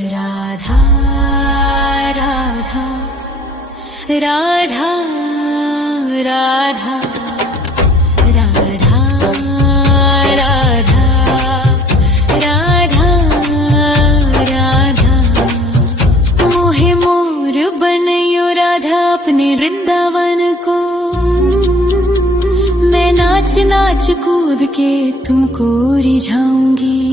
राधा राधा राधा राधा राधा राधा राधा राधा मोहे मोर बनयो राधा अपने वृंदावन को। मैं नाच नाच कूद के तुमको रिझाऊंगी।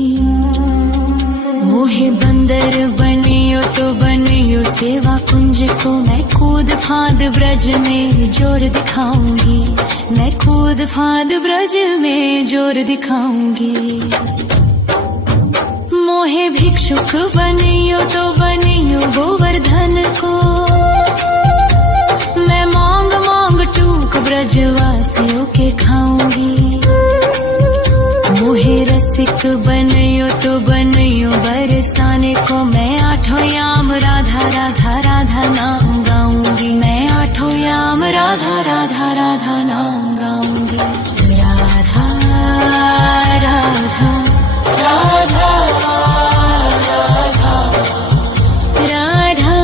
मोहे बंदर बनियो तो बनियो सेवा कुंज को। मैं कूद फांद ब्रज में जोर दिखाऊंगी। मैं कूद फांद ब्रज में जोर दिखाऊंगी। मोहे भिक्षुक बनियो तो बनियो गोवर्धन को। मैं मांग मांग टूक ब्रजवासियों के खाऊंगी। मोहे रसिक बनियो तो बनियो बरसाने को। मैं आठों याम राधा राधा राधा नाम गाऊंगी। मैं आठों याम राधा राधा राधा नाम गाऊंगी। राधा राधा राधा राधा राधा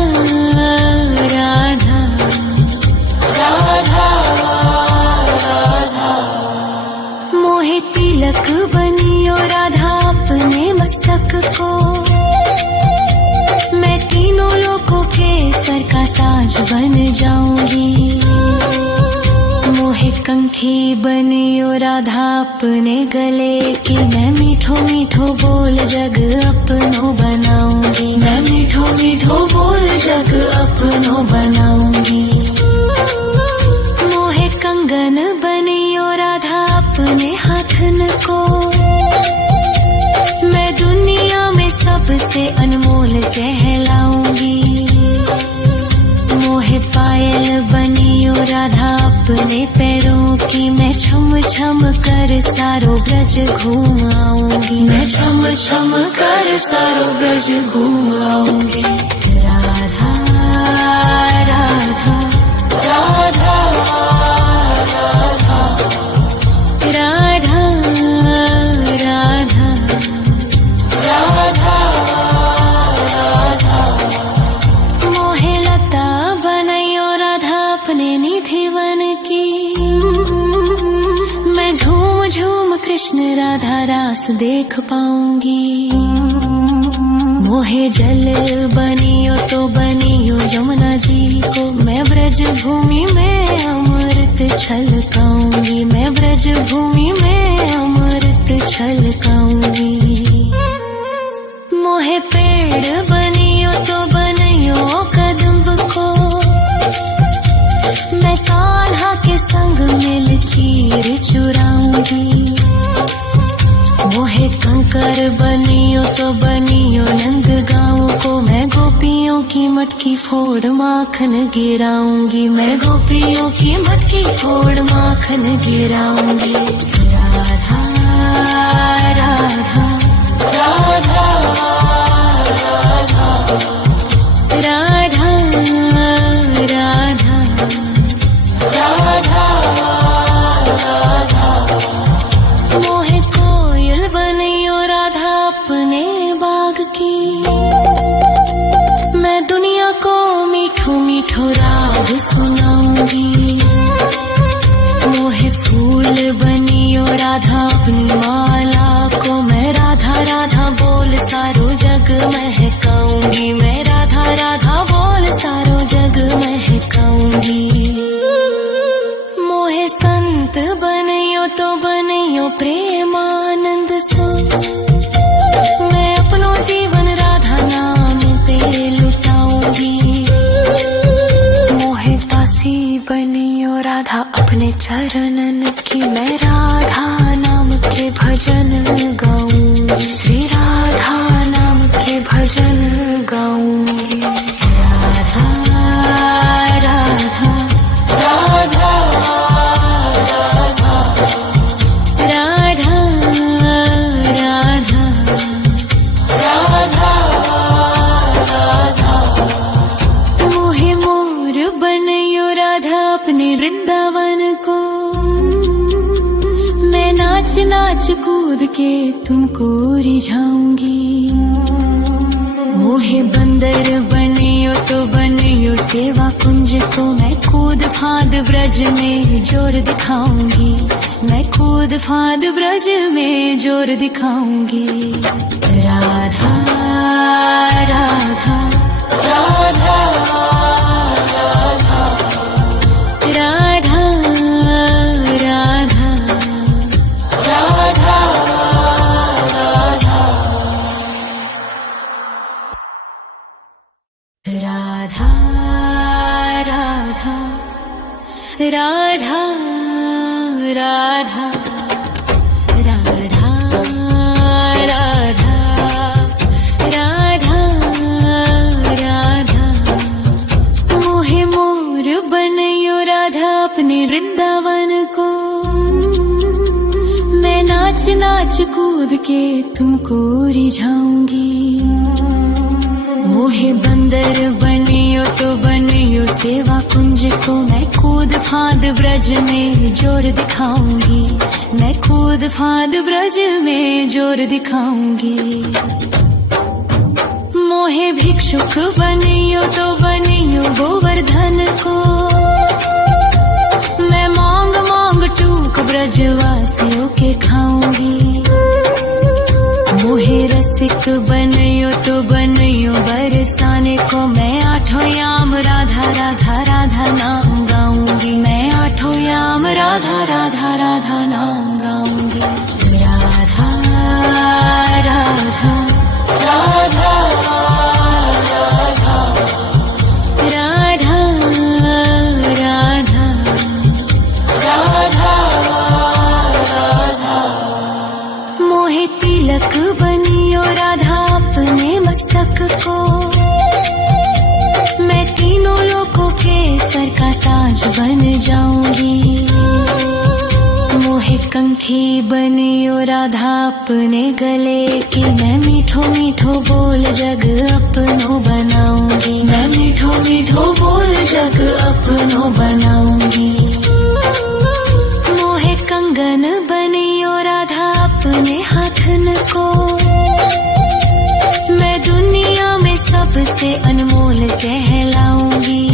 राधा राधा मोहे तिलक बनियो राधा अपने मस्तक को। मैं तीनों लोगों के सर का ताज बन जाऊंगी। मोहे कंठी बनियो राधा अपने गले की। मैं मीठो मीठो बोल जग अपनो बनाऊंगी। मैं मीठो मीठो बोल जग अपनो बनाऊंगी। मोहे कंगन बनियो राधा अपने हाथन को। मैं दुनिया में सबसे अनमोल कहलाऊंगी। मोहे पायल बनियो राधा अपने पैरों की। मैं छम छम कर सारो ब्रज घूम आऊंगी। मैं छम छम कर सारो ब्रज घूम आऊंगी। राधा राधा राधा राधा राधा राधा राधा राधा मोहे लता बनयो राधा अपने निधि वन की। मैं झूम झूम कृष्ण राधा रास देख पाऊंगी। मोहे जल बनियो तो बनियो यमुना जी को। मैं ब्रज भूमि में अमृत छलकाऊंगी। मैं ब्रज भूमि में अमृत छलकाऊंगी। मोहे पेड़ बनियो तो बनियो कदम्ब को। मैं कान्हा के संग मिल चीर चुराऊंगी। मोहे कंकर बनियो तो बनियो नंद गाँव को। मैं गोपियों की मटकी फोड़ माखन गिराऊंगी। मैं गोपियों की मटकी फोड़ माखन गिराऊंगी। राधा राधा राधा राधा राधा राधा राधा मोहे कोयल बनियो राधा अपने बाग की। मैं दुनिया को मीठो मीठो राग सुनाऊंगी। मोहे फूल बनियो राधा अपनी माला को। मैं राधा राधा बोल सारो जग महकाऊंगी। मैं राधा राधा बोल सारो जग महकाऊंगी। मोहे संत बनियो तो बनियो प्रेमानंद सो। मैं अपनो जीवन राधा नाम पे लुटाऊंगी। मोहे दासी बनियो राधा अपने चरणन की। मैं राधा नाम के भजन गाऊंगी। श्री राधा नाम के भजन गाऊंगी। राधा राधा राधा राधा राधा राधा राधा राधा मोहे मोर बनयो राधा अपने वृंदावन को। मैं नाच नाच कूद के तुमको रिझाऊंगी। मोहे बंदर बनियो तो बनियो सेवा कुंज को मैं कूद फाद ब्रज में जोर दिखाऊंगी, मैं कूद फाद ब्रज में जोर दिखाऊंगी। राधा राधा राधा राधा राधा राधा राधा राधा राधा राधा राधा राधा राधा राधा राधा मोहे मोर बनयो राधा अपने वृंदावन को, मैं नाच नाच कूद के तुमको रिझाऊंगी। मोहे बंदर बनियो तो बनियो सेवा कुंज को मैं कूद फाद ब्रज में जोर दिखाऊंगी, मैं कूद फाद ब्रज में जोर दिखाऊंगी। मोहे भिक्षुक बनियो तो बनियो गोवर्धन को, मैं मांग मांग टूक ब्रजवासियों के खाऊंगी। मोहे रसिक बनयो तो बनयो बरसाने को, मैं आठों याम राधा राधा राधा नाम गाऊंगी, मैं आठों याम राधा राधा राधा नाम गाऊंगी। राधा राधा राधा राधा राधा राधा राधा मोहे तिलक बनियो राधा अपने मस्तक को, मैं तीनों लोगों के सर का ताज बन जाऊंगी। मोहे कंठी बनियो राधा अपने गले की, मैं मीठो मीठो बोल जग अपनो बनाऊंगी, मैं मीठो मीठो बोल जग अपनो बनाऊंगी। मोहे कंगन बनियो राधा अपने हाथन को, मैं दुनिया में सबसे अनमोल कहलाऊंगी।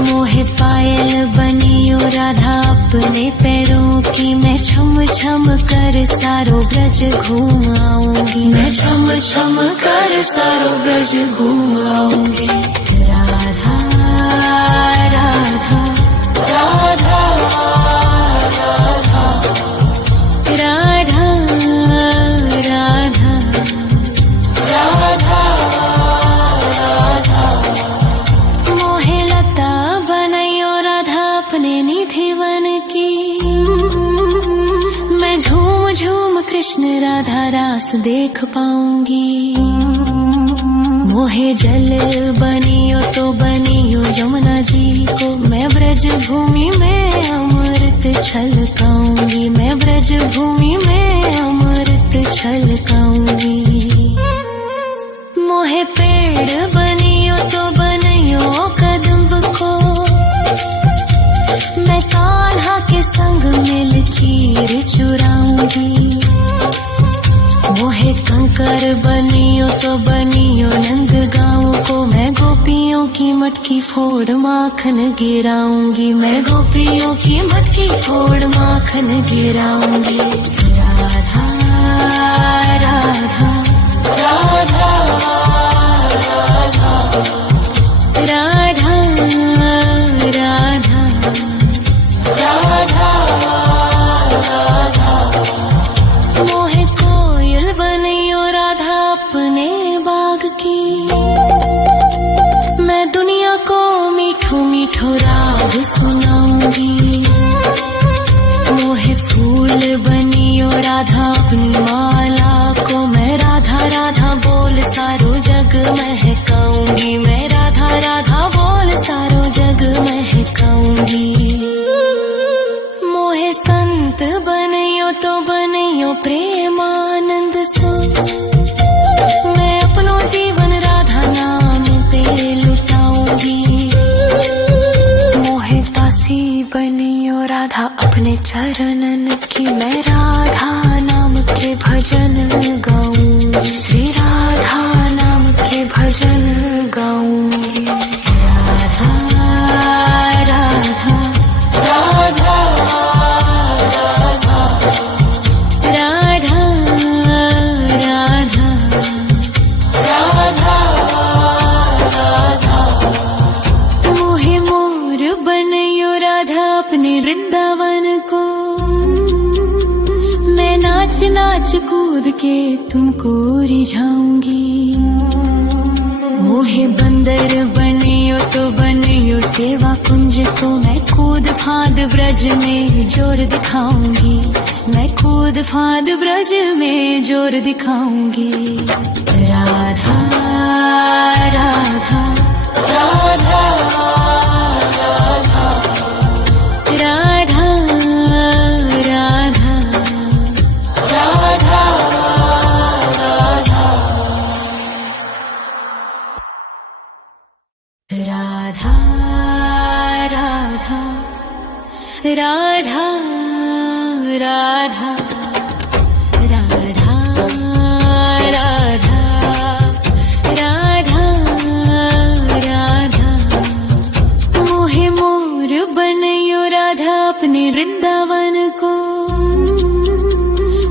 मोहे पायल बनियो राधा अपने पैरों की, मैं छम छम कर सारो ब्रज घूम आऊंगी, मैं छम छम कर सारो ब्रज घूम आऊंगी। राधा राधा राधा राधा राधा राधा राधा मोहे लता बनयो राधा अपने निधि वन की, मैं झूम झूम कृष्ण राधा रास देख पाऊंगी। मोहे जल बनियो तो बनियो यमुना जी को, मैं ब्रज भूमि में अमृत छलकाऊंगी, मैं ब्रज भूमि में अमृत छलकाऊंगी। मोहे पेड़ बनियो तो बनियो कदम्ब को, मैं कान्हा के संग मिल चीर चुराऊंगी। मोहे कंकर बनियो तो बनियो नंद गाँव को, मैं गोपियों की मटकी फोड़ माखन गिराऊंगी, मैं गोपियों की मटकी फोड़ माखन गिराऊंगी। राधा राधा राधा राधा राधा राधा राधा मोहे कोयल बनियो राधा अपने बाग की, मैं दुनिया को मीठो मीठो राग सुनाऊंगी। मोहे फूल बनियो राधा अपनी माला को, मैं राधा राधा बोल सारो जग महकाऊंगी, मैं राधा राधा बोल सारो जग महकाऊंगी। मोहे संत बनियो तो बनियो प्रेमानंद सो, मैं अपनो जीवन राधा नाम पे लुटाऊंगी। मोहे दासी बनियो राधा अपने चरणन की, मैं राधा नाम के भजन गाऊंगी। श्री राधा के तुमको रिझाऊंगी। मोहे बंदर बनियो तो बनियो सेवा कुंज को, मैं कूद फांद ब्रज में जोर दिखाऊंगी। मैं कूद फांद ब्रज में जोर दिखाऊंगी। राधा राधा राधा राधा राधा राधा राधा राधा राधा राधा राधा राधा राधा। मोहे मोर बनयो राधा अपने वृंदावन को,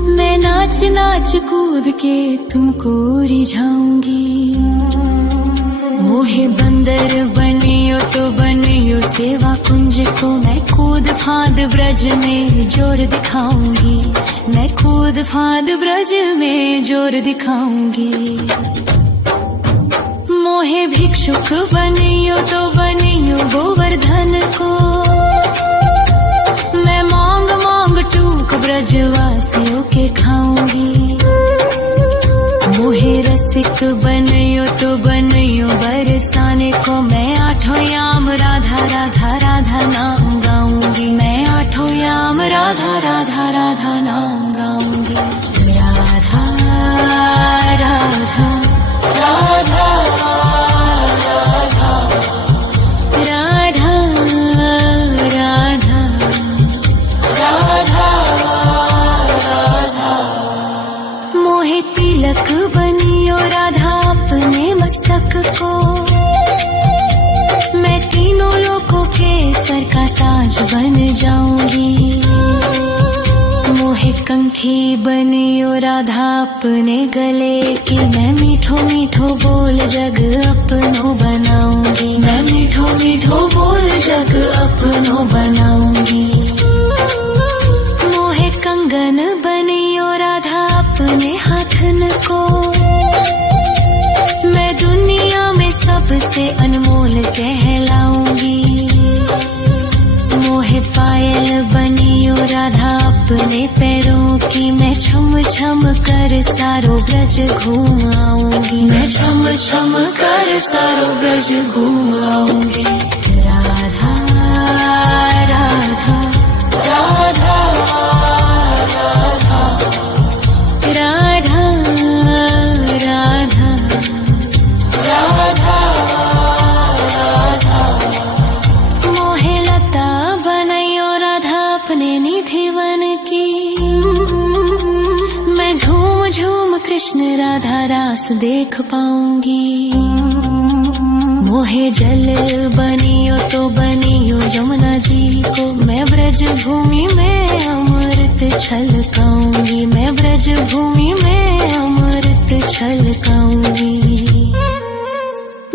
मैं नाच नाच कूद के तुमको रिझाऊंगी। मोहे बंदर बनियो तो बनियो सेवा कुंज को, मैं कूद फांद ब्रज में जोर दिखाऊंगी। मैं कूद फांद ब्रज में जोर दिखाऊंगी। मोहे भिक्षुक बनियो तो बनियो गोवर्धन को, मैं मांग मांग टूक ब्रजवासियों के खाऊंगी। मोहे रसिक बनियो तो बनियो बरसाने को, मैं आठों याम राधा राधा राधा नाम गाऊंगी। मैं आठों याम राधा राधा राधा नाम गाऊंगी। राधा राधा राधा राधा राधा राधा राधा। मोहे तिलक बनियो राधा अपने मस्तक को, मैं तीनों लोगों के सर का ताज बन जाऊंगी। मोहे कंठी बनियो राधा अपने गले की, मैं मीठो मीठो बोल जग अपनो बनाऊंगी। मैं मीठो मीठो बोल जग अपनो बनाऊंगी। मोहे कंगन बनियो राधा अपने हाथन को, मैं दुनिया में सबसे अनमोल कहलाऊंगी। मोहे पायल बनियो राधा अपने पैरों की, मैं छम छम कर सारो ब्रज घूम आऊंगी। मैं छम छम कर सारो ब्रज घूम आऊंगी। राधा राधा राधा राधा राधा राधा राधा राधा। मोहे लता बनयो राधा अपने निधिवन की, मैं झूम झूम कृष्ण राधा रास देख पाऊंगी। मोहे जल बनियो तो बनियो यमुना जी को, मैं ब्रज भूमि में अमृत छलकाऊंगी। मैं ब्रज भूमि में अमृत छलकाऊंगी।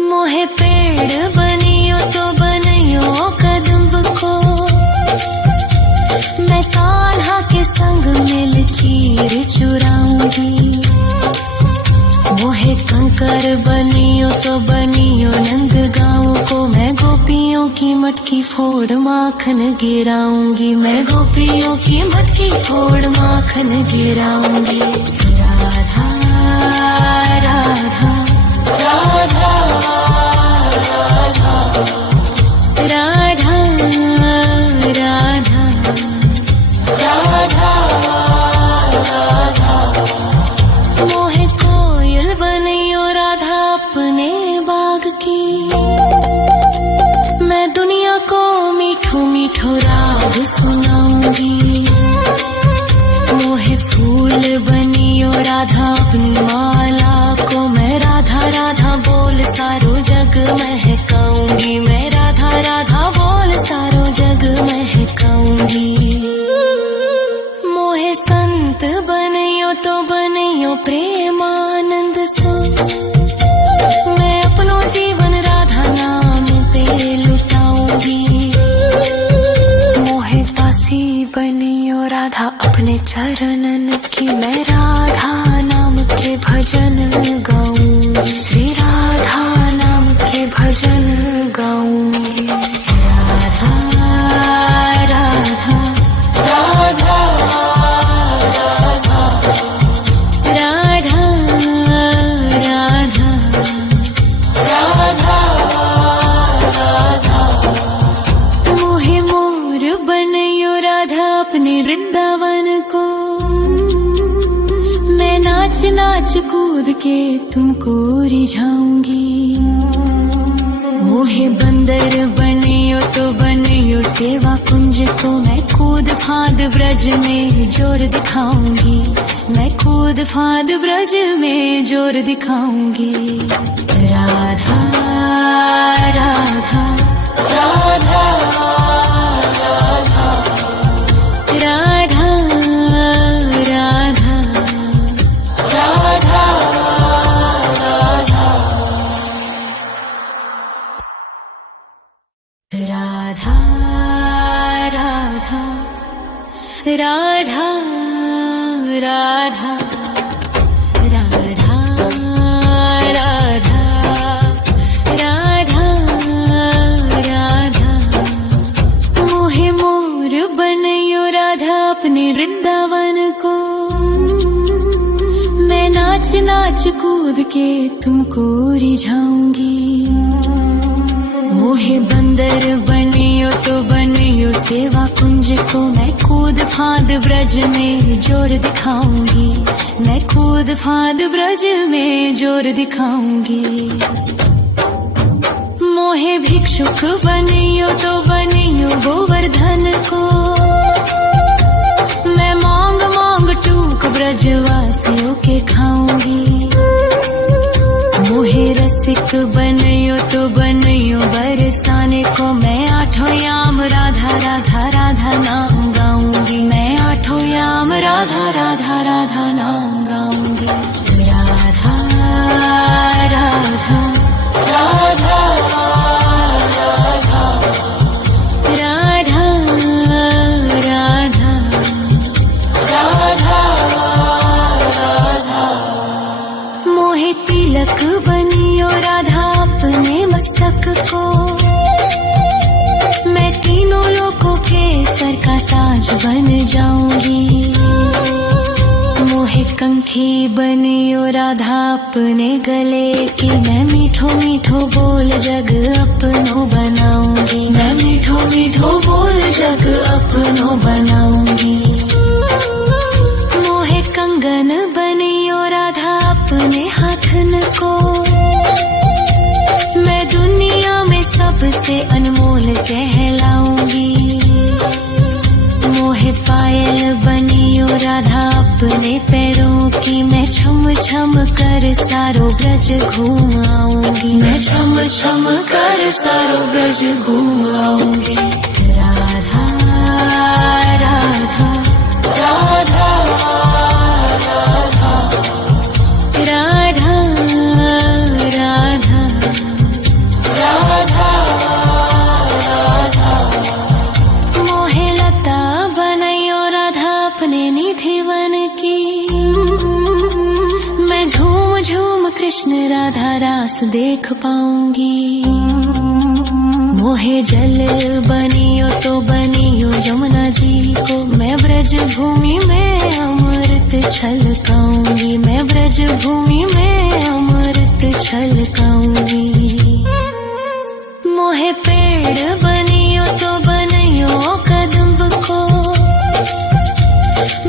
मोहे पेड़ बनियो तो बनियो कदम्ब को, मैं कान्हा के संग मिल चीर चुराऊंगी। मोहे कंकर बनियो तो बनियो नंद गाँव को, मैं गोपियों की मटकी फोड़ माखन गिराऊंगी। मैं गोपियों की मटकी फोड़ माखन गिराऊंगी। राधा राधा राधा राधा राधा राधा राधा। मोहे कोयल बनियो राधा अपने बाग की, मैं दुनिया को मीठो मीठो राग सुनाऊंगी। मोहे फूल बनियो राधा अपनी माला को, मैं राधा राधा बोल सारो जग महकाऊंगी। मैं राधा राधा बोल सारो जग महकाऊंगी। मोहे संत बनियो तो बनियो प्रेमानंद सो, मैं अपनो जीवन राधा नाम पे लुटाऊंगी। मोहे दासी बनियो राधा अपने चरणन की, मैं राधा श्री राधा नाम के भजन गाऊंगी। राधा राधा राधा राधा राधा राधा राधा मोहे मोर बनयो राधा अपने वृंदावन को। मैं नाच नाच कूद के तुमको रिझाऊंगी। मोहे बंदर बनियो तो बनियो सेवा कुंज को। मैं कूद फांद ब्रज में जोर दिखाऊंगी। मैं कूद फांद ब्रज में जोर दिखाऊंगी। राधा राधा राधा राधा राधा राधा राधा राधा राधा राधा राधा राधा राधा राधा राधा मोहे मोर बनयो राधा अपने वृंदावन को। मैं नाच नाच कूद के तुमको रिझाऊंगी। मोहे बंदर बनियो तो बनियो सेवा कुंज को। मैं कूद फांद ब्रज में जोर दिखाऊंगी। मैं कूद फांद ब्रज में जोर दिखाऊंगी। मोहे भिक्षुक बनियो तो बनियो गोवर्धन को। मैं मांग मांग टूक ब्रजवासियों के खाऊंगी। मोहे रसिक बनयो तो बनयो बरसाने को। मैं आठों याम राधा राधा राधा नाम गाऊंगी। मैं आठों याम राधा राधा राधा नाम गाऊंगी। राधा राधा राधा राधा राधा राधा राधा मोहे तिलक बनियो राधा अपने मस्तक को। मैं तीनों लोगों के सर का ताज बन जाऊंगी। मोहे कंठी बनियो राधा अपने गले की। मैं मीठो मीठो बोल जग अपनो बनाऊंगी। मैं मीठो मीठो बोल जग अपनो बनाऊंगी। मोहे कंगन बनियो राधा अपने हाथन को। मैं दुनिया में सबसे अनमोल कहलाऊंगी। मोहे पायल बनियो राधा अपने पैरों की। मैं छम छम कर सारो ब्रज घूम आऊंगी। मैं छम छम कर सारो ब्रज घूम आऊंगी। राधा राधा राधा राधा राधा राधा राधा राधा मोहे लता बनयो राधा अपने निधि वन की। मैं झूम झूम कृष्ण राधा रास देख पाऊंगी। मोहे जल बनियो तो बनियो यमुना जी को। मैं ब्रज भूमि में अमृत छलकाऊंगी। मैं ब्रज भूमि में अमृत छलकाऊंगी। मोहे पेड़ बनियो तो बनियो कदम्ब को।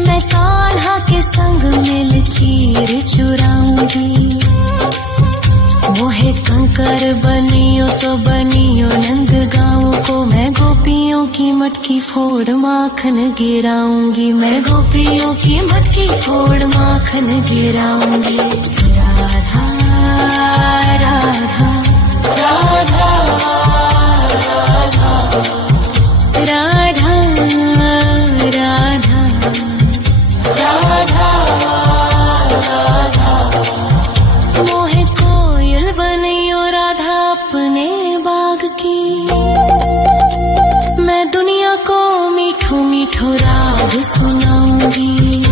मैं कान्हा के संग मिल चीर चुराऊंगी। मोहे कंकर बनियो तो बनियो नंद गाँव को। मैं गोपियों की मटकी फोड़ माखन गिराऊंगी। मैं गोपियों की मटकी फोड़ माखन गिराऊंगी। राधा राधा राधा राधा राधा राधा राधा मोहे कोयल बनियो राधा अपने बाग की। मैं दुनिया को मीठो मीठो राग सुनाऊंगी।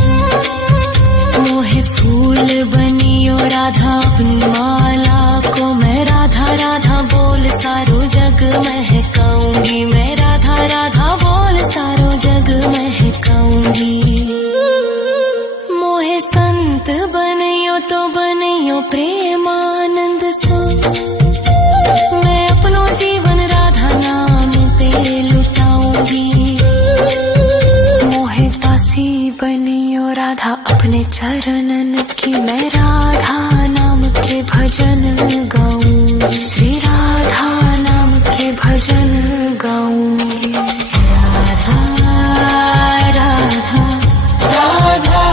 मोहे फूल बनियो राधा अपनी माला को मैं राधा राधा बोल सारो जग महकाऊंगी, मैं राधा राधा बोल सारो जग महकाऊंगी। मोहे संत बनियो तो बनियो प्रेमानंद सो, मैं अपनो जीवन राधा नाम पे लुटाऊंगी। मोहे दासी बनियो राधा अपने चरणन की, मैं राधा नाम के भजन गाऊंगी, श्री राधा नाम के भजन गाऊंगी। राधा राधा राधा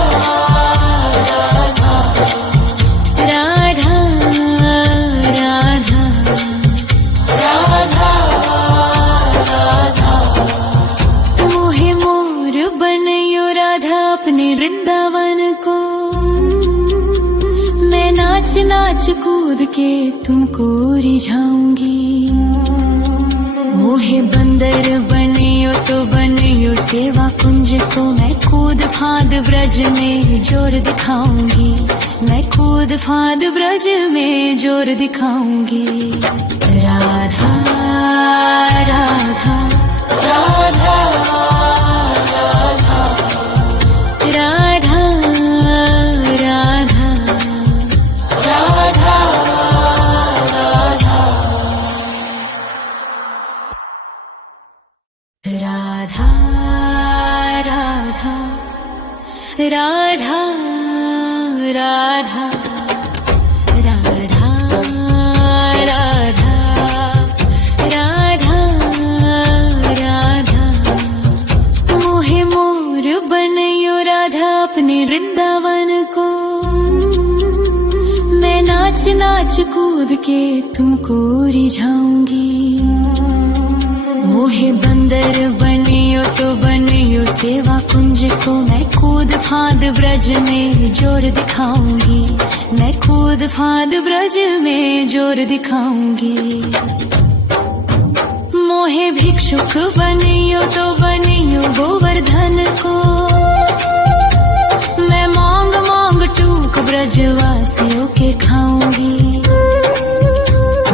राधा राधा राधा मोहे मोर बनियो राधा अपने वृंदावन को, मैं नाच नाच कूद के तुमको रिझाऊंगी। मोहे बंदर बनियो तो बनियो सेवा कुंज को, मैं कूद फांद ब्रज में जोर दिखाऊंगी, मैं कूद फांद ब्रज में जोर दिखाऊंगी। राधा राधा राधा राधा राधा राधा राधा राधा राधा राधा राधा राधा राधा राधा राधा मोहे मोर बनियो राधा अपने वृंदावन को, मैं नाच नाच कूद के तुमको रिझाऊंगी। मोहे बंदर बनियो तो बनियो सेवा कुंज को, मैं कूद फांद ब्रज में जोर दिखाऊंगी, मैं कूद फांद ब्रज में जोर दिखाऊंगी। मोहे भिक्षुक बनियो तो बनियो गोवर्धन को, मैं मांग मांग टूक ब्रजवासियों के खाऊंगी।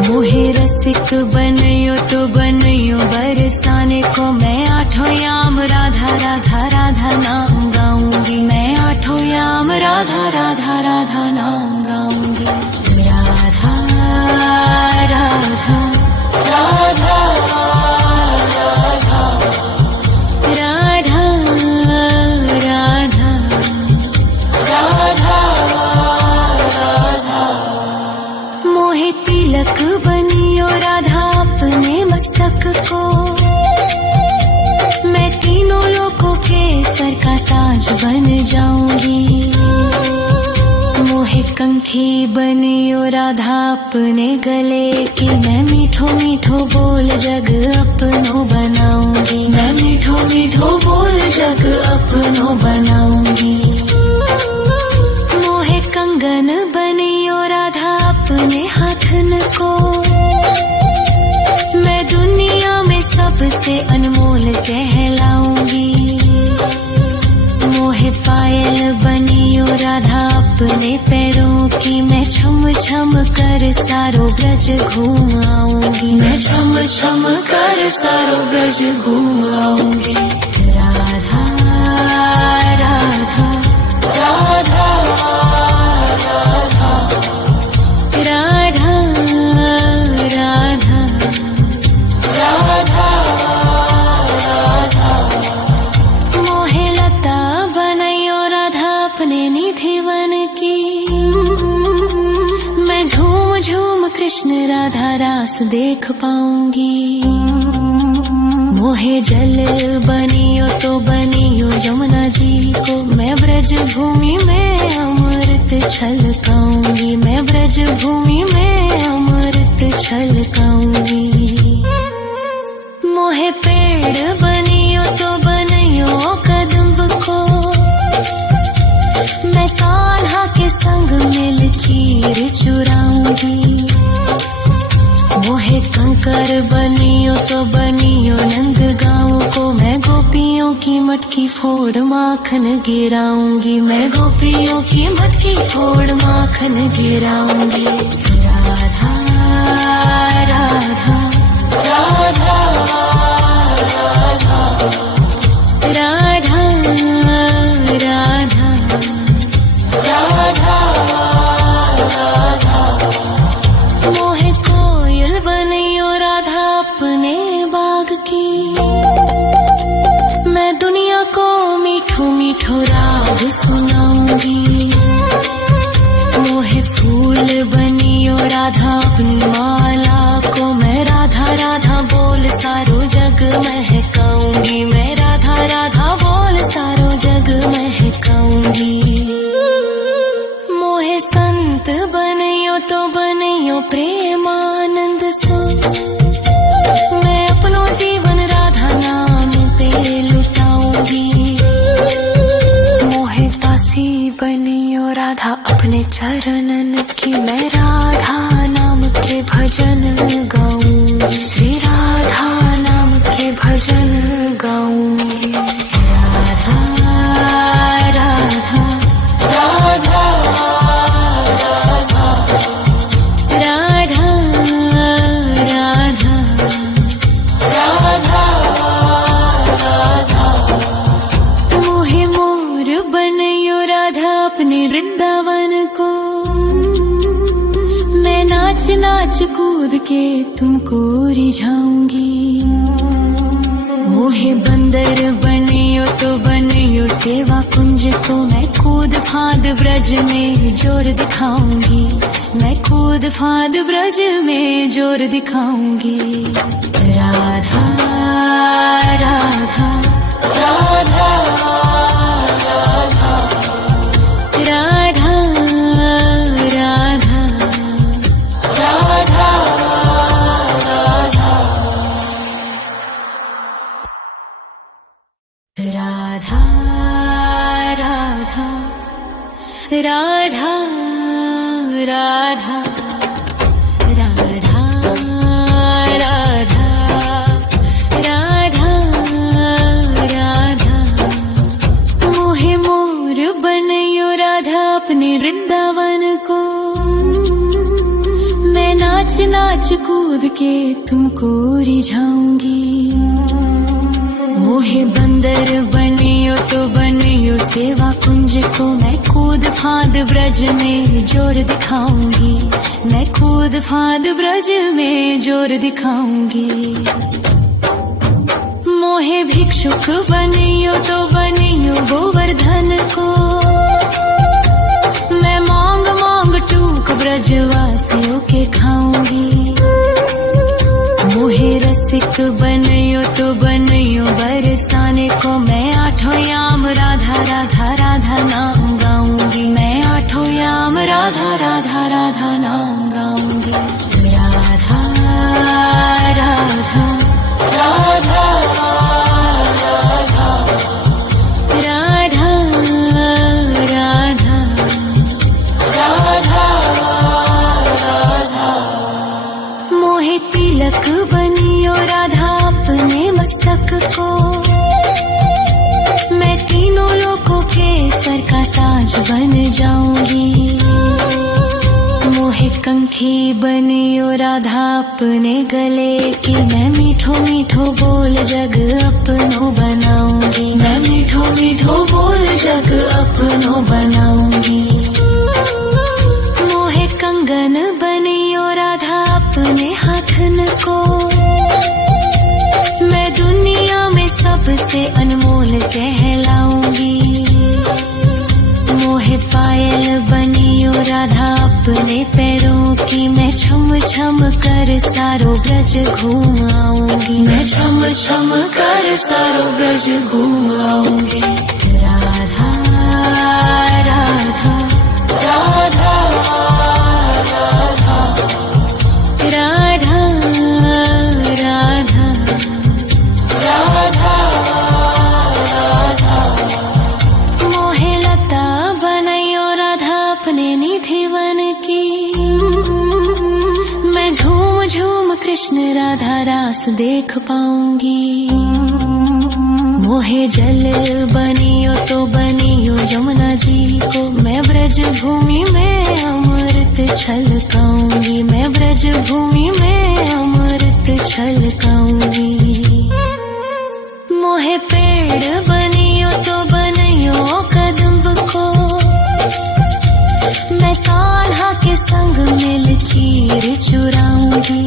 मोहे रसिक बनियो तो बनियो बरसाने को, मैं आठों याम राधा राधा राधा नाम गाऊंगी, मैं आठों याम राधा राधा राधा नाम गाऊंगी। राधा राधा राधा राधा राधा राधा राधा मोहे तिलक बनियो राधा अपने मस्तक को, मैं तीनों लोगों के सर का ताज बन जाऊंगी। मोहे कंठी बनियो राधा अपने गले की, मैं मीठो मीठो बोल जग अपनो बनाऊंगी, मैं मीठो मीठो बोल जग अपनो बनाऊंगी। मोहे कंगन बनियो राधा अपने हाथन को, मैं दुनिया में सबसे अनमोल कहलाऊंगी। मोहे पायल बनियो राधा अपने पैरों की, मैं छम छम कर सारो ब्रज घूम आऊंगी, मैं छम छम कर सारो ब्रज घूम आऊंगी। राधा राधा राधा राधा राधा राधा राधा राधा मोहे लता बनयो राधा अपने निधिवन की, मैं झूम झूम कृष्ण राधा रास देख पाऊंगी। मोहे जल बनियो तो बनियो यमुना जी को, मैं ब्रज भूमि में अमृत छलकाऊंगी, मैं ब्रज भूमि में अमृत छलकाऊंगी। मोहे पेड़ बनियो तो बनियो कदम्ब को, मैं कान्हा के संग मिल चीर चुराऊंगी। मोहे कंकर बनियो तो बनियो नंद गाँव को मैं गोपियों की मटकी फोड़ माखन गिराऊंगी, मैं गोपियों की मटकी फोड़ माखन गिराऊंगी। राधा राधा राधा राधा राधा राधा राधा मोहे कोयल बनियो राधा अपने बाग की, मैं दुनिया को मीठो मीठो राग सुनाऊंगी। मोहे फूल बनियो राधा अपनी माला को, मैं राधा राधा बोल सारो जग महकाऊंगी, मैं राधा राधा बोल सारो जग महकाऊंगी। मोहे संत बनियो तो बनियो प्रेमानंद सो, मैं अपनो जीवन राधा नाम पे लुटाऊंगी। मोहे दासी बनियो राधा अपने चरणन की, मैं राधा नाम के भजन गाऊंगी, श्री राधा नाम के भजन गाऊंगी। राधा राधा राधा राधा राधा राधा मोहे मोर बनियो राधा अपने वृंदावन को, मैं नाच नाच कूद के तुमको रिझाऊंगी। मोहे बंदर बनियो तो बनियो सेवा कुंज को, मैं कूद फांद ब्रज में जोर दिखाऊंगी, मैं कूद फांद ब्रज में जोर दिखाऊंगी। राधा राधा राधा राधा राधा राधा राधा राधा राधा राधा राधा राधा राधा राधा मोहे मोर बनियो राधा अपने वृंदावन को, मैं नाच नाच कूद के तुमको रिझाऊंगी। मोहे बंदर बनियो तो बनियो सेवा कुंज को, मैं कूद फांद ब्रज में जोर दिखाऊंगी, मैं कूद फांद ब्रज में जोर दिखाऊंगी। मोहे भिक्षुक बनियो तो बनियो गोवर्धन को, मैं मांग मांग टूक ब्रजवासियों के खाऊंगी। मोहे रसिक बनियो तो बनियो बरसाने को, मैं आठों याम राधा राधा राधा नाम गाऊंगी, मैं आठों याम राधा राधा राधा नाम गाऊंगी। राधा राधा राधा राधा राधा राधा राधा मोहे तिलक बनियो राधा अपने मस्तक को, मैं तीनों लोगों के सर का ताज बन जाऊंगी। मोहे कंठी बनियो राधा अपने गले की, मैं मीठो मीठो बोल जग अपनो बनाऊंगी, मैं मीठो मीठो बोल जग अपनो बनाऊंगी। मोहे कंगन बनियो राधा अपने हाथन को, मैं दुनिया में सबसे अनमोल कहलाऊंगी। मोहे पायल बनियो राधा अपने पैरों की, मैं छम छम कर सारो ब्रज घूम आऊंगी, मैं छम छम कर सारो ब्रज घूम आऊंगी। राधा राधा राधा राधा राधा राधा राधा राधा मोहे लता बनैयो राधा अपने निधिवन की, मैं झूम झूम कृष्ण राधा रास देख पाऊंगी। मोहे जल बनियो तो बनियो यमुना जी को, मैं ब्रज भूमि में अमृत छलकाऊंगी, मैं ब्रज भूमि में अमृत छलकाऊंगी। मोहे पेड़ बनियो तो बनियो कदम्ब को, मैं कान्हा के संग मिल चीर चुराऊंगी।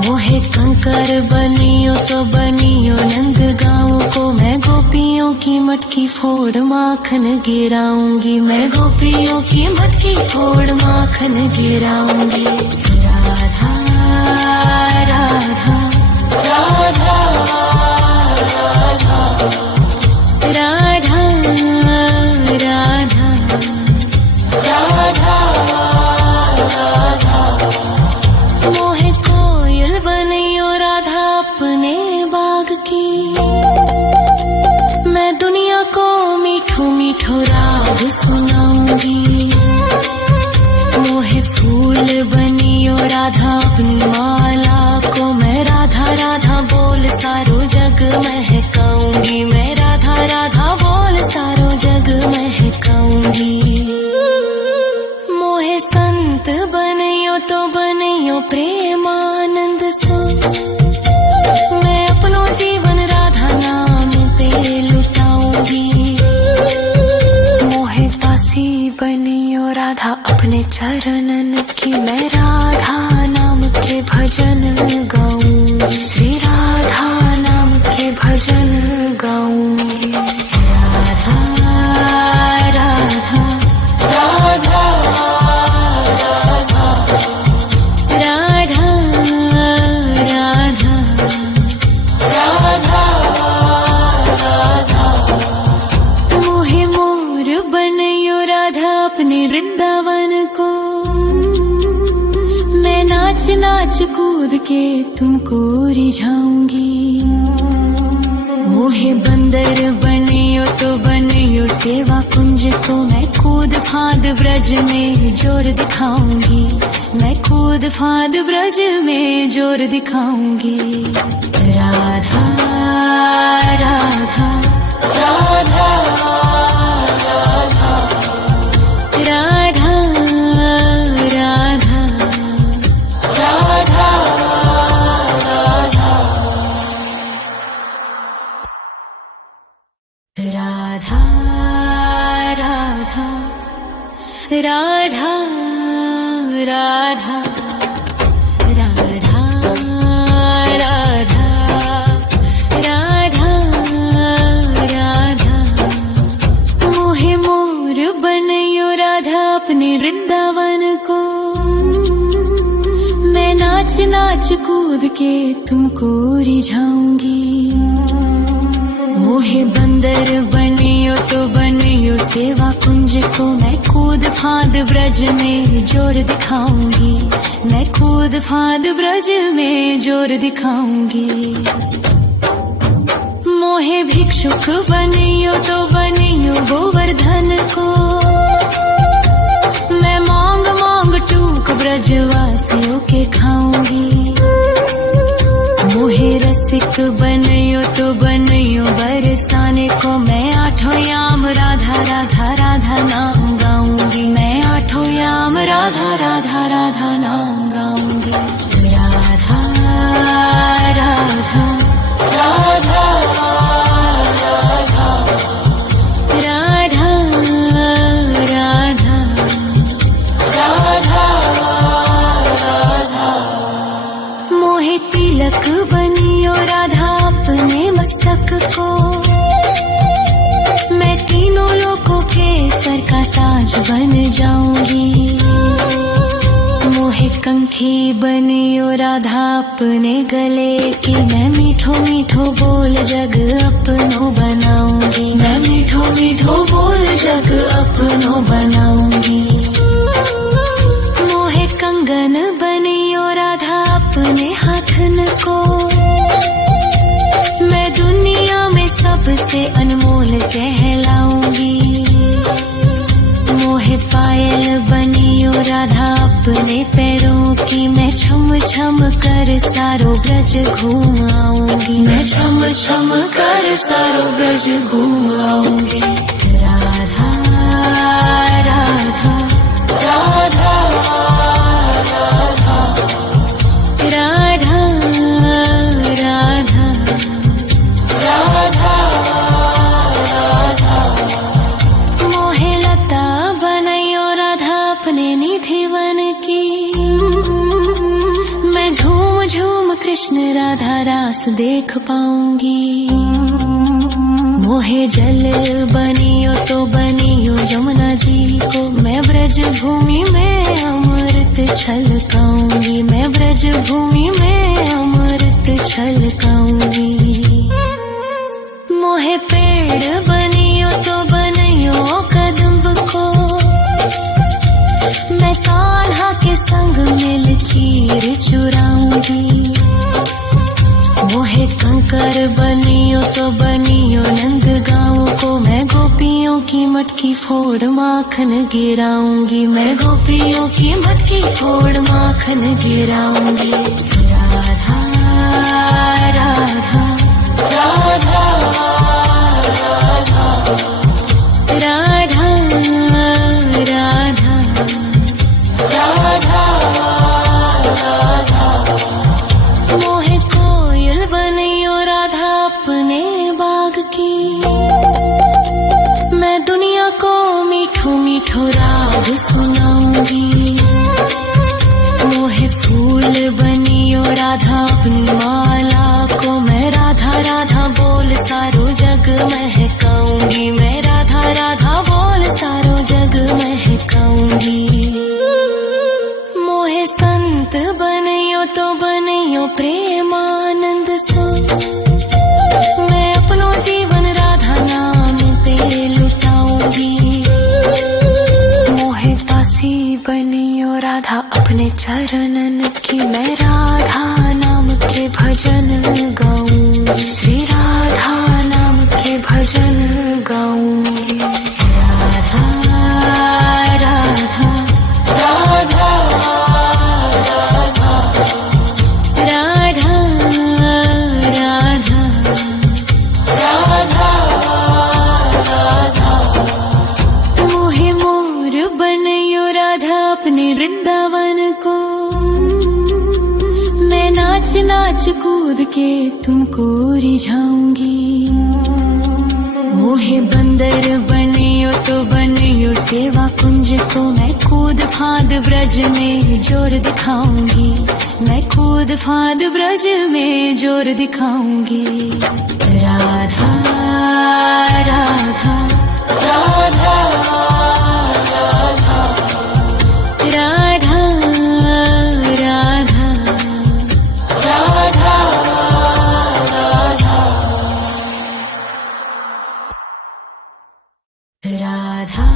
मोहे कंकर बनियो तो बनियो नंद गाँव को, मैं गोपियों की मटकी फोड़ माखन गिराऊंगी, मैं गोपियों की मटकी फोड़ माखन गिराऊंगी। राधा राधा राधा राधा राधा राधा राधा। मोहे कोयल बनियो राधा अपने बाग की, मैं दुनिया को मीठो मीठो राग सुनाऊंगी। मोहे फूल बनियो राधा अपनी माला को, मैं राधा राधा बोल सारो जग महकाऊंगी, मैं राधा राधा बोल सारो जग महकाऊंगी। मोहे संत बनियो तो बनियो प्रेमानंद सो, मैं अपनो जीवन राधा नाम पे लुटाऊंगी। मोहे दासी बनियो राधा अपने चरणन की, मैं राधा नाम के भजन गाऊंगी, श्री राधा नाम के भजन गाऊंगी। राधा राधा राधा राधा राधा राधा राधा। मोहे मोर बनियो राधा अपने वृंदावन को, मैं नाच नाच कूद के तुमको रिझाऊंगी। मोहे बंदर बनियो तो बनियो सेवा कुंज को, मैं कूद फांद ब्रज में जोर दिखाऊंगी, मैं कूद फांद ब्रज में जोर दिखाऊंगी। राधा राधा राधा राधा राधा राधा राधा राधा। राधा राधा राधा राधा राधा राधा राधा राधा। मोहे मोर बनियो राधा अपने वृंदावन को, मैं नाच नाच कूद के तुमको रिझाऊंगी। मोहे बंदर बनियो तो बनियो सेवा कुंज को, मैं कूद फांद ब्रज में जोर दिखाऊंगी, मैं कूद फांद ब्रज में जोर दिखाऊंगी। मोहे भिक्षुक बनियो तो बनियो गोवर्धन को, मैं मांग मांग टूक ब्रजवासियों के खाऊंगी। मोहे रसिक बनियो तो बनियो बरसाने को, मैं आठों याम राधा राधा राधा नाम गाऊंगी, मैं आठों याम राधा राधा राधा नाम गाऊंगी। राधा राधा राधा राधा राधा राधा राधा। मोहे तिलक बनियो राधा अपने मस्तक को, मैं तीनों लोगों के सर का ताज बन जाऊंगी। मोहे कंठी बनियो राधा अपने गले की, मैं मीठो मीठो बोल जग अपनो बनाऊंगी, मैं मीठो मीठो बोल जग अपनो बनाऊंगी। मोहे कंगन बनियो राधा अपने हाथन को, मैं दुनिया में सबसे अनमोल कहलाऊंगी। मोहे पायल पायल बनियो राधा अपने पैरों की। मैं छम छम कर सारो ब्रज घूम आऊंगी, मैं छम छम कर सारो ब्रज घूम आऊंगी। राधा राधा राधा राधा राधा राधा राधा। मोहे लता बनायो राधा अपने निधि वन की। मैं झूम झूम कृष्ण राधा रास देख पाऊंगी। मोहे जल बनियो तो बनियो यमुना जी को। मैं ब्रज भूमि में अमृत छलकाऊंगी, मैं ब्रज भूमि में अमृत छलकाऊंगी। मोहे पेड़ बनियो तो बनियो कदम्ब को। मैं कान्हा के संग मिल चीर चुराऊंगी। मोहे कंकर बनियो तो बनियो नंद गाँव को। मैं गोपियों की मटकी फोड़ माखन गिराऊंगी, मैं गोपियों की मटकी फोड़ माखन गिराऊंगी। राधा राधा राधा राधा राधा राधा राधा। मोहे कोयल बनियो राधा अपने बाग की। मैं दुनिया को मीठो मीठो राग सुनाऊंगी। मोहे फूल बनियो राधा अपनी माला को। मैं राधा राधा बोल सारो जग महकाऊंगी, मैं राधा राधा बोल सारो जग महकाऊंगी। मोहे संत बनियो तो बनियो प्रेमानंद सो। मैं अपनो जीवन राधा नाम पे लुटाऊंगी। मोहे दासी बनियो राधा अपने चरणन की। मैं राधा नाम के भजन गाऊंगी, श्री राधा नाम के भजन गाऊंगी। राधा राधा राधा राधा राधा राधा राधा। मोहे मोर बनियो राधा अपने वृंदावन को। मैं नाच नाच कूद के तुमको रिझाऊंगी। मोहे बंदर बनियो तो बनियो सेवा कुंज को। मैं कूद फांद ब्रज में जोर दिखाऊंगी, मैं कूद फांद ब्रज में जोर दिखाऊंगी। राधा राधा राधा राधा राधा राधा राधा राधा राधा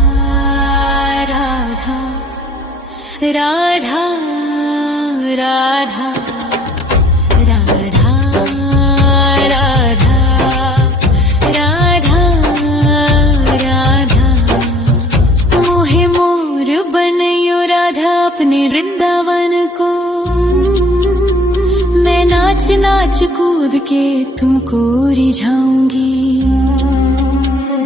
राधा राधा राधा राधा राधा राधा राधा। मोहे मोर बनियो राधा अपने वृंदावन को। मैं नाच नाच कूद के तुमको रिझाऊंगी।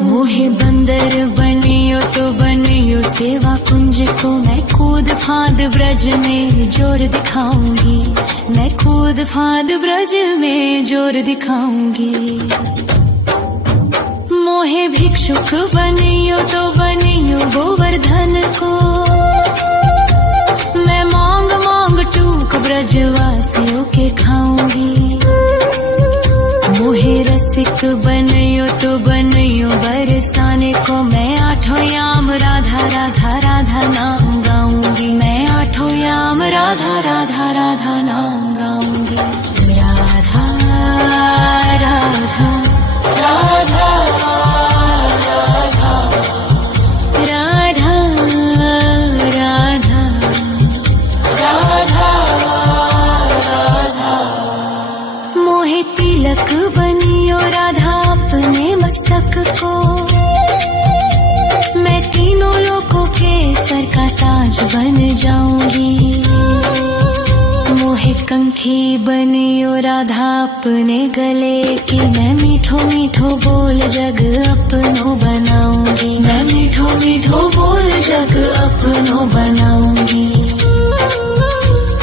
मोहे बंदर बनियो तो बनियो सेवा कुंज को। मैं कूद फांद ब्रज में जोर दिखाऊंगी, मैं कूद फांद ब्रज में जोर दिखाऊंगी। मोहे भिक्षुक बनियो तो बनियो गोवर्धन को। मैं मांग मांग टूक ब्रजवासियों के खाऊंगी। मोहे रसिक बनियो तो बनियो बरसाने को। मैं आठों याम राधा राधा राधा नाम गाऊंगी, मैं आठों याम राधा राधा राधा नाम गाऊंगी। राधा राधा राधा राधा राधा राधा राधा राधा। मोहे तिलक बनियो राधा अपने मस्तक को। मैं तीनों लोगों के सर का ताज बन जाऊंगी। मोहे कंठी बनियो राधा अपने गले की, मैं मीठो मीठो बोल जग अपनो बनाऊंगी। मैं मीठो मीठो बोल जग अपनो बनाऊंगी।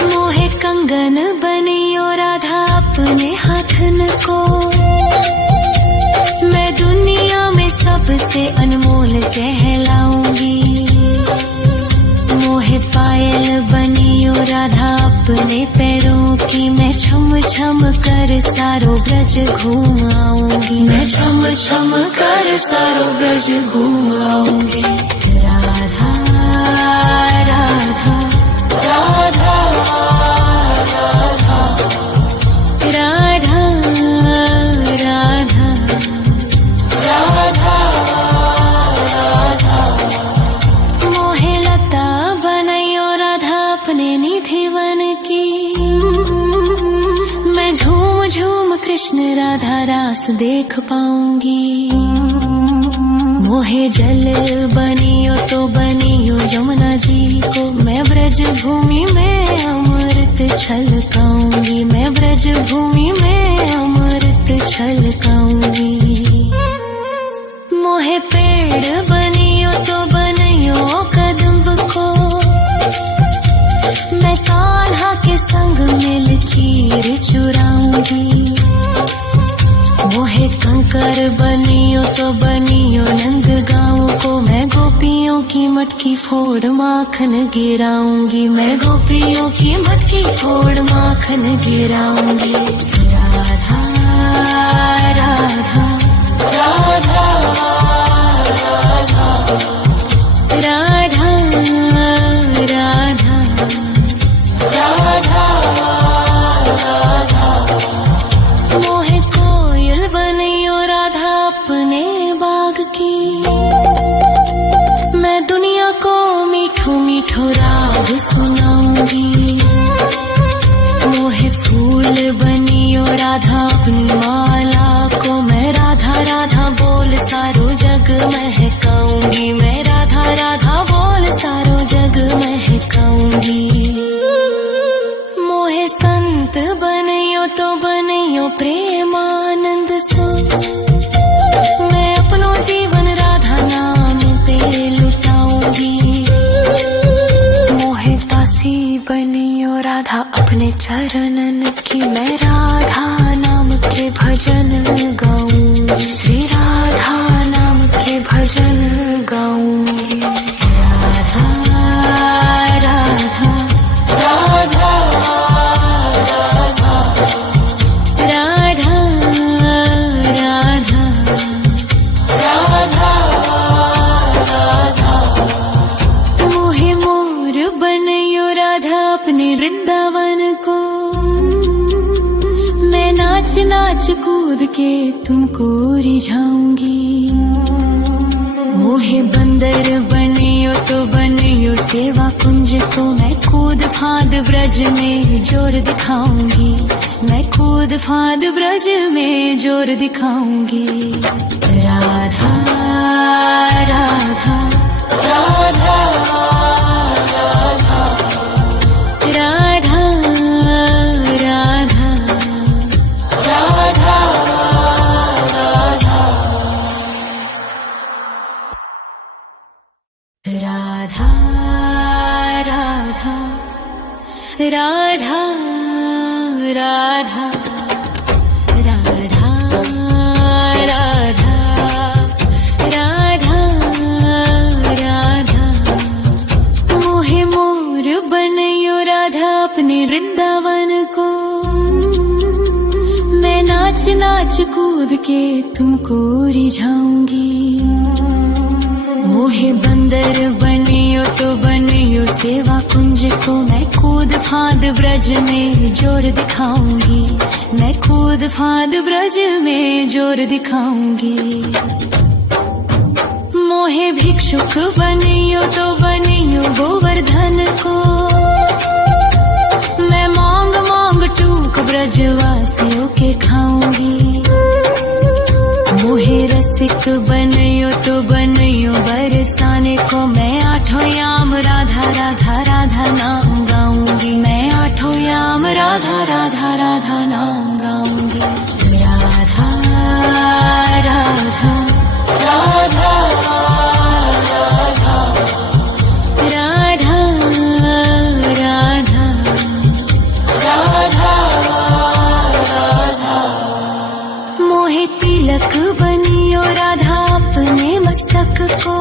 मोहे कंगन बनियो राधा अपने हाथन को, मैं दुनिया में सबसे अनमोल कहलाऊंगी। मोहे पायल बनियो राधा अपने पैरों की, मैं छम छम कर सारो ब्रज घूम आऊंगी। मैं छम छम कर सारो ब्रज घूम आऊंगी। राधा राधा राधा राधा राधा राधा राधा। मोहे लता बनायो राधा अपने निधि वन की, मैं झूम झूम कृष्ण राधा रास देख पाऊंगी। मोहे जल बनियो तो बनियो यमुना जी को, मैं ब्रज भूमि में अमृत छलकाऊंगी। मैं ब्रज भूमि में अमृत छलकाऊंगी। मोहे पेड़ बनियो तो बनियो कदम्ब को, मैं कान्हा के संग मिल चीर चुराऊंगी। मोहे कंकर बनियो तो बनियो नंद गाँव को, मैं गोपियों की मटकी फोड़ माखन गिराऊंगी। मैं गोपियों की मटकी फोड़ माखन गिराऊंगी। राधा राधा राधा राधा राधा राधा राधा। मोहे कोयल बनियो राधा अपने बाग की, मैं दुनिया को मीठो मीठो राग सुनाऊंगी। मोहे फूल बनियो राधा अपनी माला को, मैं राधा राधा बोल सारो जग महकाऊंगी। मैं राधा राधा बोल सारो जग महकाऊंगी। मोहे संत बनियो तो बनियो प्रेमानंद सो, मैं अपनो जीवन राधा नाम पे लुटाऊंगी। मोहे दासी बनियो राधा अपने चरणन की, मैं राधा नाम के भजन गाऊंगी। श्री राधा नाम के भजन गाऊंगी। राधा राधा राधा राधा राधा राधा राधा। मोहे मोर बनियो राधा अपने वृंदावन को, मैं नाच नाच कूद के तुमको रिझाऊंगी। मोहे बंदर बनियो तो बनियो सेवा कुंज को, मैं कूद फांद ब्रज में जोर दिखाऊंगी। मैं कूद फांद ब्रज में जोर दिखाऊंगी। राधा राधा राधा राधा राधा राधा राधा राधा राधा राधा राधा राधा राधा राधा। मोहे मोर बनियो राधा अपने वृंदावन को, मैं नाच नाच कूद के तुमको रिझाऊंगी। मोहे बंदर बनियो तो बनियो सेवा कुंज को, मैं कूद फांद ब्रज में जोर दिखाऊंगी। मैं कूद फांद ब्रज में जोर दिखाऊंगी। मोहे भिक्षुक बनियो तो बनियो गोवर्धन को, मैं मांग मांग टूक ब्रजवासियों के खाऊंगी। मोहे रसिक बनियो तो बनियो बरसाने को, मैं आठों तिलक बनियो राधा अपने मस्तक को,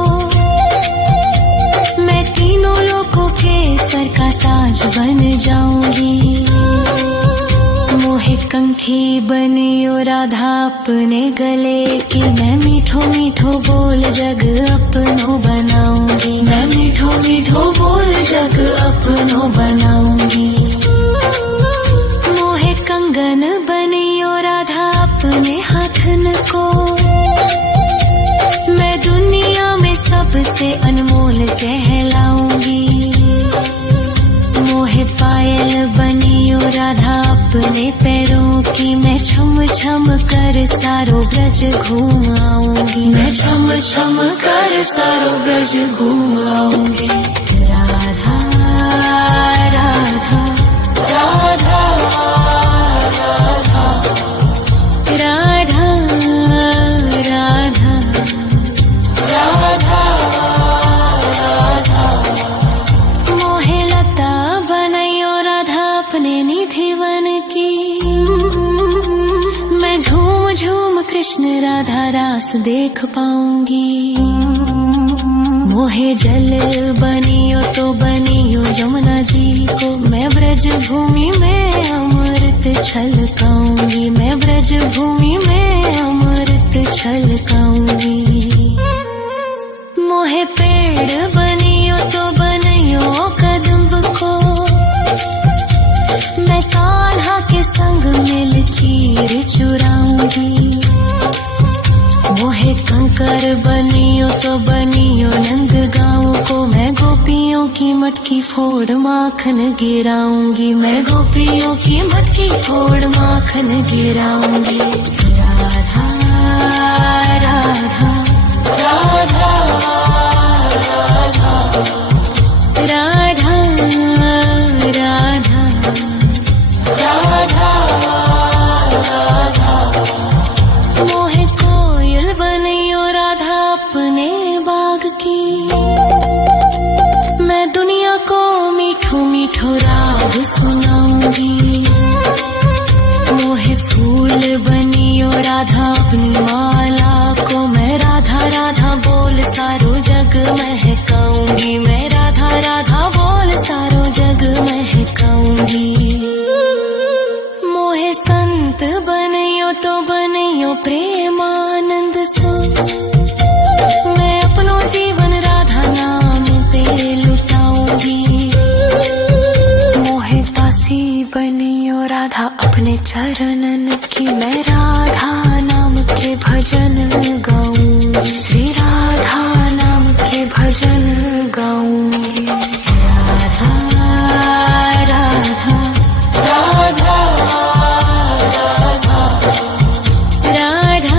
मैं तीनों लोगों के सर का ताज बन जाऊंगी। मोहे कंठी बनियो राधा अपने गले की, मैं मीठो मीठो बोल जग अपनो बनाऊंगी, मैं मीठो मीठो बोल जग अपनो बनाऊंगी। मोहे कंगन बनियो राधा अपने हाथन को, मैं दुनिया में सबसे अनमोल कहलाऊंगी। मोहे पायल बनियो राधा अपने पैरों की, मैं छम छम कर सारो ब्रज घूम आऊंगी, मैं छम छम कर सारो ब्रज घूम आऊंगी। राधा राधा राधा राधा राधा राधा राधा राधा। मोहे लता बनायो राधा अपने निधिवन की, मैं झूम झूम कृष्ण राधा रास देख पाऊंगी। मोहे जल बनियो तो बनियो यमुना जी को, मैं ब्रज भूमि में अमृत छलकाऊंगी, मैं ब्रज भूमि में अमृत छलकाऊंगी। मोहे पेड़ बनियो तो बनियो कदम्ब को, मैं कान्हा के संग मिल चीर चुराऊंगी। मोहे कंकर बनियो तो बनियो नंद गाँव को, मैं गोपियों की मटकी फोड़ माखन गिराऊंगी, मैं गोपियों की मटकी फोड़ माखन गिराऊंगी। राधा राधा राधा राधा राधा राधा राधा। मोहे कोयल बनियो राधा अपने बाग की, मैं दुनिया को मीठो मीठो राग सुनाऊंगी। मोहे फूल बनियो राधा अपनी माला को, मैं राधा राधा बोल सारो जग महकाऊंगी, मैं राधा राधा बोल सारो जग महकाऊंगी। मोहे संत बनियो तो बनियो प्रेमानंद सो, मैं अपनो जीवन राधा नाम पे लुटाऊंगी। मोहे दासी बनियो राधा अपने चरणन की, मैं राधा नाम के भजन गाऊंगी, श्री राधा नाम के भजन गाऊंगी। राधा राधा राधा राधा राधा राधा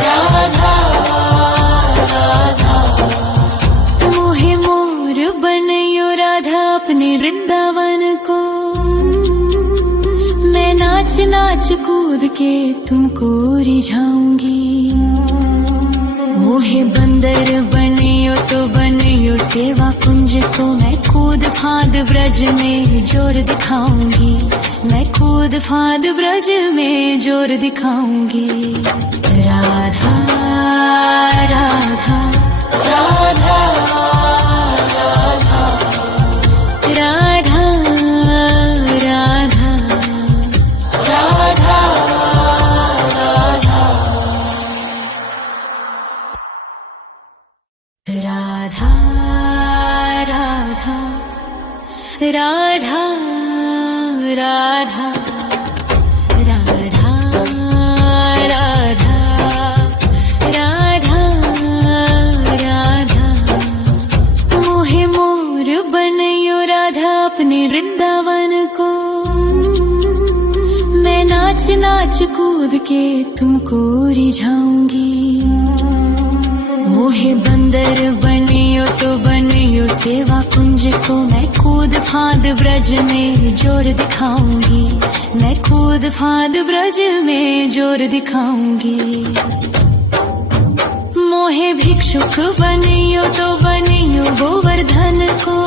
राधा राधा। मोहे मोर बनियो राधा अपने वृंदावन को, मैं नाच नाच कूद के तुमको रिझाऊंगी। मोहे बंदर बनियो तो बनियो सेवा कुंज को, मैं कूद फांद ब्रज में जोर दिखाऊंगी, मैं कूद फांद ब्रज में जोर दिखाऊंगी। राधा राधा राधा राधा राधा राधा राधा राधा राधा राधा राधा राधा राधा राधा। मोहे मोर बनियो राधा अपने वृंदावन को, मैं नाच नाच कूद के तुमको रिझाऊंगी। मोहे बंदर बनियो तो बनियो सेवा कुंज को, मैं कूद फांद ब्रज में जोर दिखाऊंगी, मैं कूद फांद ब्रज में जोर दिखाऊंगी। मोहे भिक्षुक बनियो तो बनियो गोवर्धन को,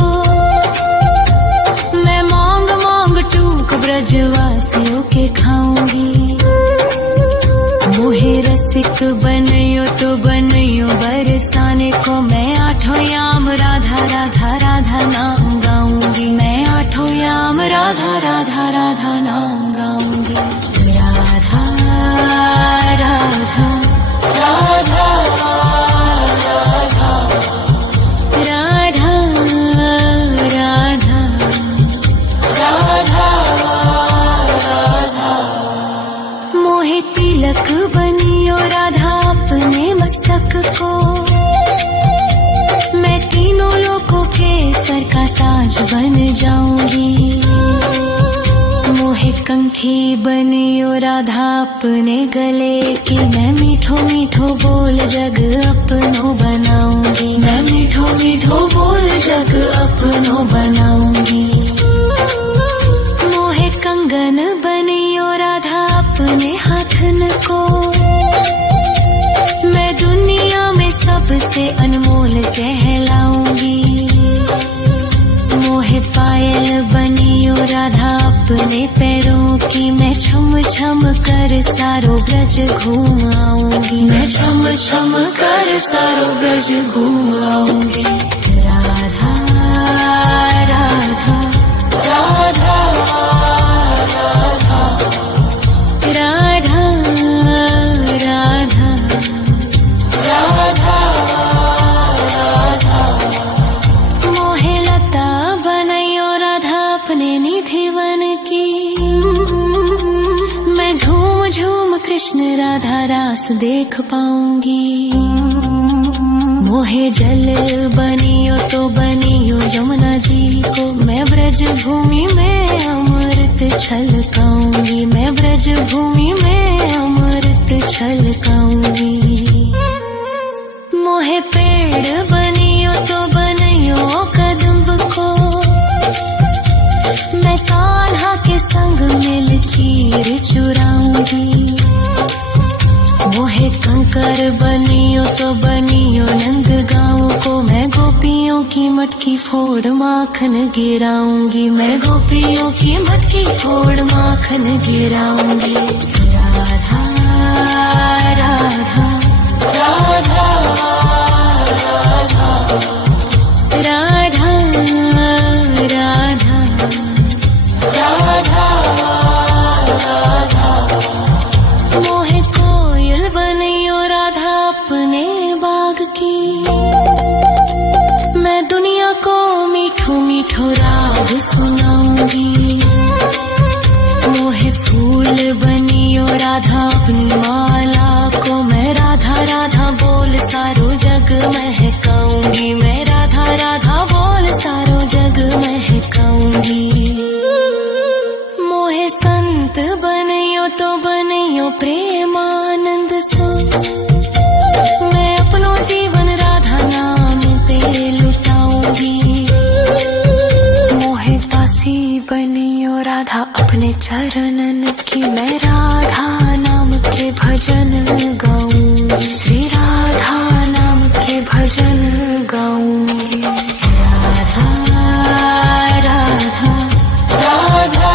मैं मांग मांग टूक ब्रजवासियों के खाऊंगी। ब्रज बन जाऊंगी। मोहे कंठी बनियो राधा अपने गले की, मैं मीठो मीठो बोल जग अपनो बनाऊंगी। मैं मीठो मीठो बोल जग अपनो बनाऊंगी। मोहे कंगन बनियो राधा अपने हाथन को, मैं दुनिया में सबसे अनमोल कहलाऊंगी। मोहे पायल बनियो राधा अपने पैरों की, मैं छम छम कर सारो ब्रज घूम आऊंगी। मैं छम छम कर सारो ब्रज घूम आऊंगी। राधा राधा राधा राधा राधा राधा राधा। मोहे लता बनायो राधा अपने निधिवन की, मैं झूम झूम कृष्ण राधा रास देख पाऊंगी। मोहे जल बनियो तो बनियो यमुना जी को, मैं ब्रज भूमि में अमृत छलकाऊंगी। मैं ब्रज भूमि में अमृत छलकाऊंगी। मोहे पेड़ बनियो तो बनियो कदम्ब को, मैं कान्हा के संग मिल चीर चुराऊंगी। मोहे कंकर बनियो तो बनियो नंद गाँव को, मैं गोपियों की मटकी फोड़ माखन गिराऊंगी। मैं गोपियों की मटकी फोड़ माखन गिराऊंगी। राधा राधा राधा राधा राधा राधा राधा। मोहे कोयल बनियो राधा अपने बाग की, मैं दुनिया को मीठो मीठो राग सुनाऊंगी। मोहे फूल बनियो राधा अपनी माला को, मैं राधा राधा बोल सारो जग महकाऊंगी। मैं राधा राधा बोल सारो जग महकाऊंगी। मोहे संत बनियो तो बनियो प्रेमानंद सो, मैं अपनो जीवन राधा नाम पे लुटाऊंगी। मोहे दासी बनियो राधा अपने चरणन की, मैं राधा नाम के भजन गाऊंगी। श्री राधा नाम के भजन गाऊंगी। राधा राधा राधा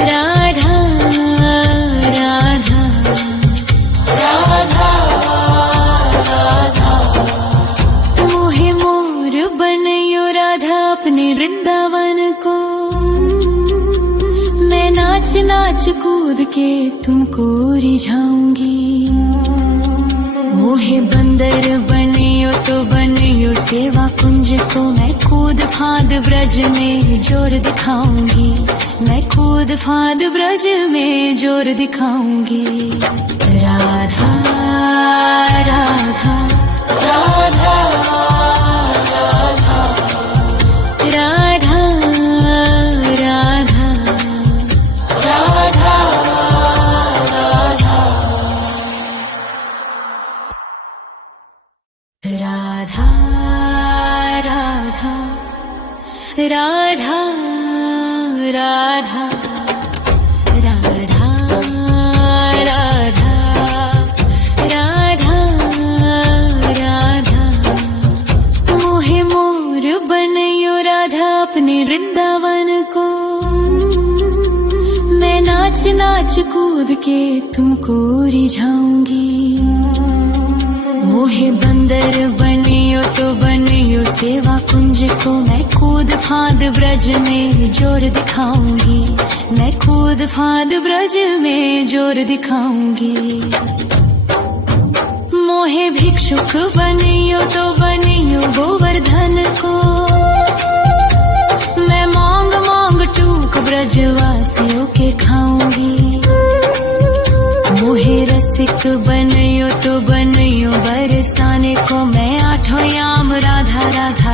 राधा राधा राधा राधा। मोहे मोर बनियो राधा अपने वृंदावन को, मैं नाच नाच कूद के तुमको रिझाऊंगी। मोहे बंदर बनियो तो बनियो सेवा कुंज को, मैं कूद फांद ब्रज में जोर दिखाऊंगी। मैं कूद फांद ब्रज में जोर दिखाऊंगी। राधा राधा राधा राधा राधा राधा राधा राधा राधा राधा राधा राधा राधा राधा राधा। मोहे मोर बनियो राधा अपने वृंदावन को, मैं नाच नाच कूद के तुमको रिझाऊंगी। मोहे बंदर बनियो तो बनियो सेवा कुंज को, मैं कूद फांद ब्रज में जोर दिखाऊंगी। मैं कूद फांद ब्रज में जोर दिखाऊंगी। मोहे भिक्षुक बनियो तो बनियो गोवर्धन को, मैं मांग मांग टूक ब्रजवासियों के खाऊंगी। मोहे रसिक बनियो तो बनियो बरसाने को, मैं आठों याम राधा राधा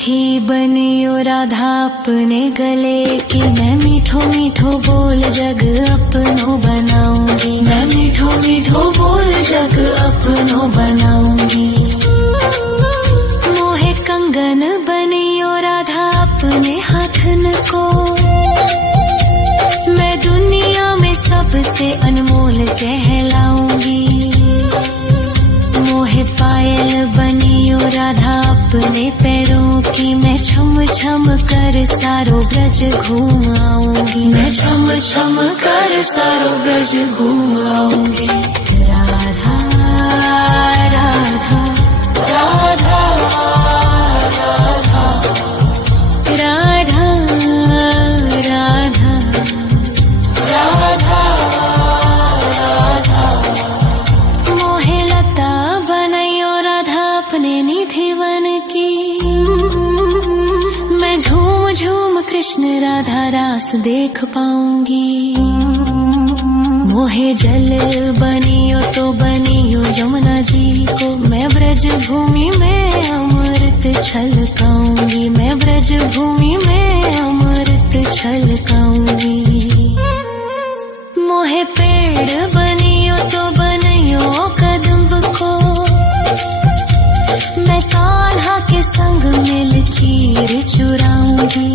मीठी बनियो राधा अपने गले की, मैं मीठो मीठो बोल जग अपनो बनाऊंगी, मैं मीठो मीठो बोल जग अपनो बनाऊंगी। मोहे कंगन बनियो राधा अपने हाथन को, मैं दुनिया में सबसे अनमोल कहलाऊंगी। मोहे पायल बनियो राधा अपने पैरों की, मैं छम छम कर सारो ब्रज घूम आऊंगी, मैं छम छम कर सारो ब्रज घूम आऊंगी। राधा राधा राधा राधा राधा राधा राधा। मोहे लता बनैयो राधा अपने निधि वन की, मैं झूम झूम कृष्ण राधा रास देख पाऊंगी। मोहे जल बनियो तो बनियो यमुना जी को, मैं ब्रज भूमि में अमृत छलकाऊंगी, मैं ब्रज भूमि में अमृत छलकाऊंगी। मोहे पेड़ बनियो तो बनियो कदम्ब को, मैं कान्हा के संग मिल चीर चुराऊंगी।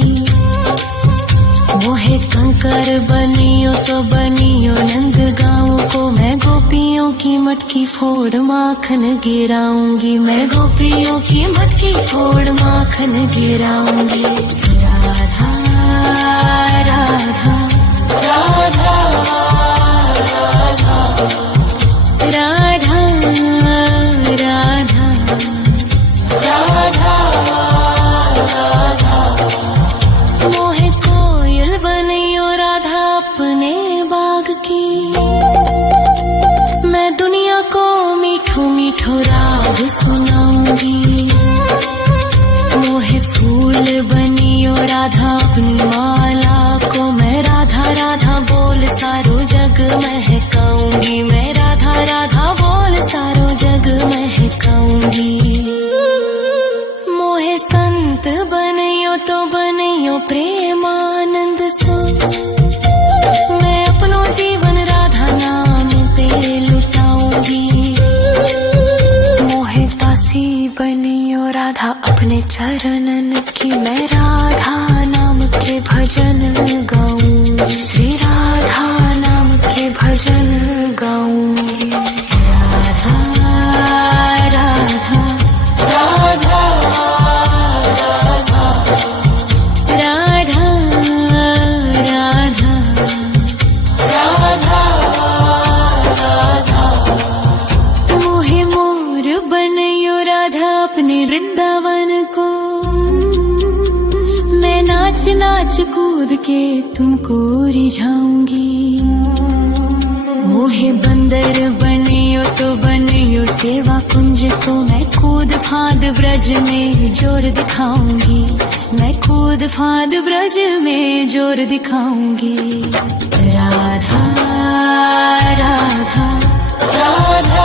मोहे कंकर बनियो तो बनियो नंद गाँव को, मैं गोपियों की मटकी फोड़ माखन गिराऊंगी, मैं गोपियों की मटकी फोड़ माखन गिराऊंगी। राधा राधा राधा राधा राधा राधा राधा। मोहे कोयल बनियो राधा अपने बाग की, मैं दुनिया को मीठो मीठो राग सुनाऊंगी। मोहे फूल बनियो राधा अपनी माला को, मैं राधा राधा बोल सारो जग महकाऊंगी, मैं राधा राधा बोल सारो जग महकाऊंगी। मोहे संत बनियो तो बनियो प्रेमानंद सो, मैं अपनो जीवन राधा नाम पे लुटाऊंगी। मोहे दासी बनियो राधा अपने चरणन की, मैं राधा नाम के भजन गाऊंगी, श्री राधा नाम के भजन गाऊंगी। राधा राधा राधा राधा राधा राधा राधा। मोहे मोर बनियो राधा अपने वृंदावन को, मैं नाच नाच कूद के तुमको रिझाऊंगी। मोहे बंदर बनियो तो बनियो सेवा कुंज को, मैं कूद फांद ब्रज में जोर दिखाऊंगी, मैं कूद फांद ब्रज में जोर दिखाऊंगी। राधा राधा राधा